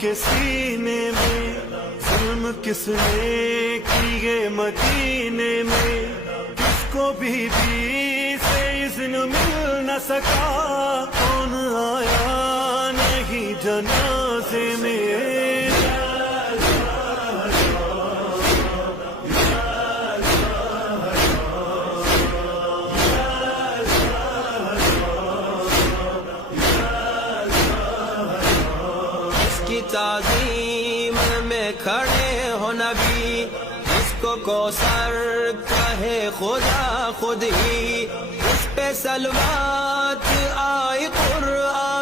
کے سینے میں ظلم کس نے کیے مدینے میں، کس کو بی بی سے اذن مل نہ سکا، کون آیا نہیں جنازے میں۔ کی تعظیم میں کھڑے ہو نبی، جس کو کوثر کہے خدا خود ہی، اس پہ صلوات آئی قرآن